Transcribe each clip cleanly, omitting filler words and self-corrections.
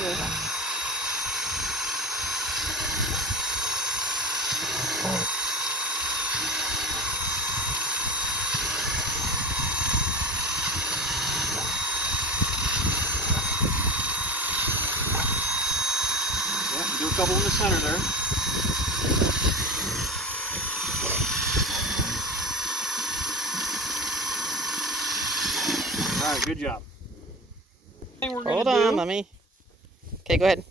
Okay. Yeah, do a couple in the center there. All right, good job. Hold on, let me. Okay, go ahead.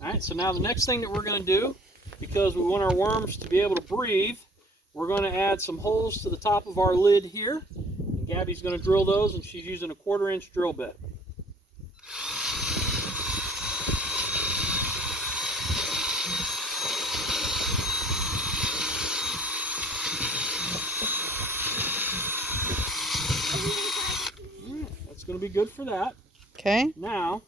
All right, so now the next thing that we're going to do, because we want our worms to be able to breathe, we're going to add some holes to the top of our lid here. And Gabby's going to drill those, and she's using a 1/4-inch drill bit. That's going to be good for that. Okay. Now,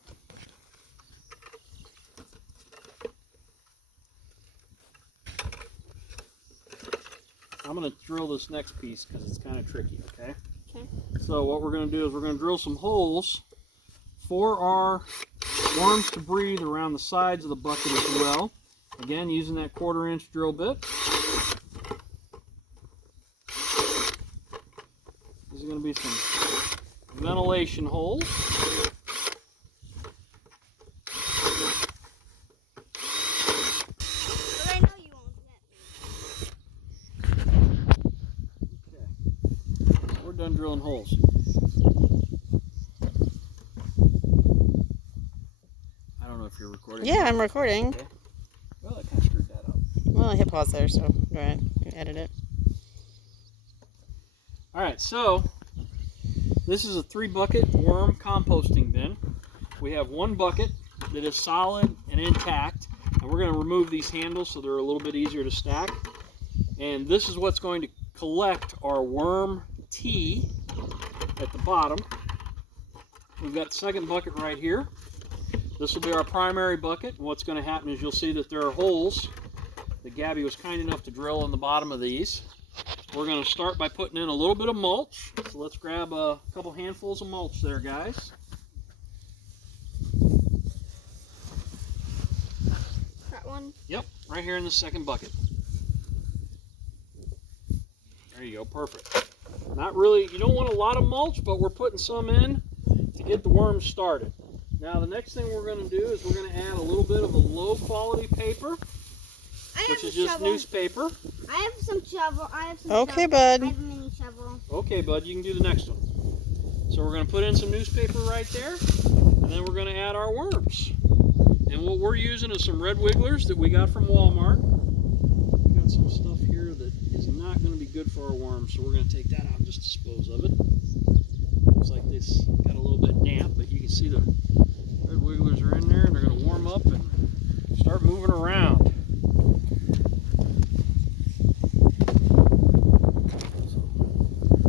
I'm going to drill this next piece because it's kind of tricky, okay? Okay. So what we're going to do is we're going to drill some holes for our worms to breathe around the sides of the bucket as well. Again, using that 1/4-inch drill bit. These are going to be some ventilation holes. But I know you won't let me. Okay. We're done drilling holes. I don't know if you're recording. Yeah, I'm recording. Okay. Well, I kind of screwed that up. Well, I hit pause there, so go ahead. Edit it. All right, so this is a 3-bucket worm composting bin. We have one bucket that is solid and intact, and we're going to remove these handles so they're a little bit easier to stack. And this is what's going to collect our worm tea at the bottom. We've got the second bucket right here. This will be our primary bucket, and what's going to happen is you'll see that there are holes that Gabby was kind enough to drill in the bottom of these. We're going to start by putting in a little bit of mulch. So let's grab a couple handfuls of mulch there, guys. That one? Yep, right here in the second bucket. There you go, perfect. Not really, you don't want a lot of mulch, but we're putting some in to get the worms started. Now the next thing we're going to do is we're going to add a little bit of a low quality paper, which is just newspaper. I have some shovel. I have some Okay, shovel. bud. I have a mini shovel. Okay, bud, you can do the next one. So we're going to put in some newspaper right there, and then we're going to add our worms. And what we're using is some red wigglers that we got from Walmart. We got some stuff here that is not going to be good for our worms, so we're going to take that out and just dispose of it. Looks like this got a little bit damp, but you can see the red wigglers are in there, and they're going to warm up and start moving around.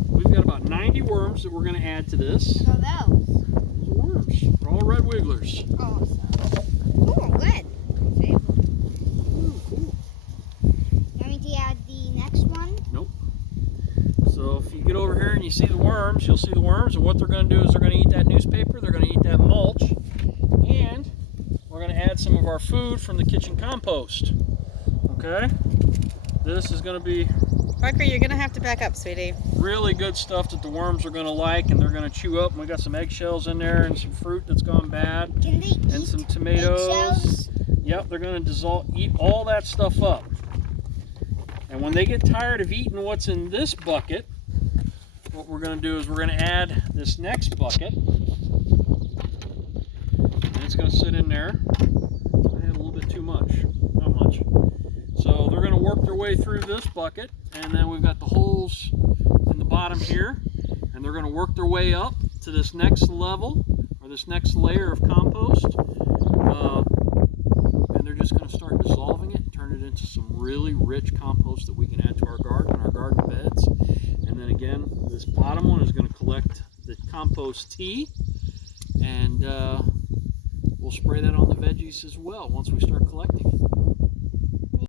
We've got about 90 worms that we're going to add to this. What are those? Those are worms. They're all red wigglers. Oh, cool, good. Ooh, cool. Want me to add the next one? Nope. So if you get over here and you see the worms, you'll see the worms, and what they're going to do is they're going to eat that newspaper, they're going to eat that mulch, and we're going to add some of our food from the kitchen compost. Okay? This is going to be Parker, you're going to have to back up, sweetie. really good stuff that the worms are going to like and they're going to chew up. And we got some eggshells in there and some fruit that's gone bad. Can they eat And some tomatoes. eggshells? Yep, they're going to eat all that stuff up. And when they get tired of eating what's in this bucket, what we're going to do is we're going to add this next bucket. And it's going to sit in there. I had a little bit too much. Not much. So they're going to work their way through this bucket. And then we've got the holes in the bottom here. And they're going to work their way up to this next level, or this next layer of compost. And they're just going to start dissolving it and turn it into some really rich compost that we can add to our garden beds. And then again, this bottom one is going to collect the compost tea, and we'll spray that on the veggies as well once we start collecting it.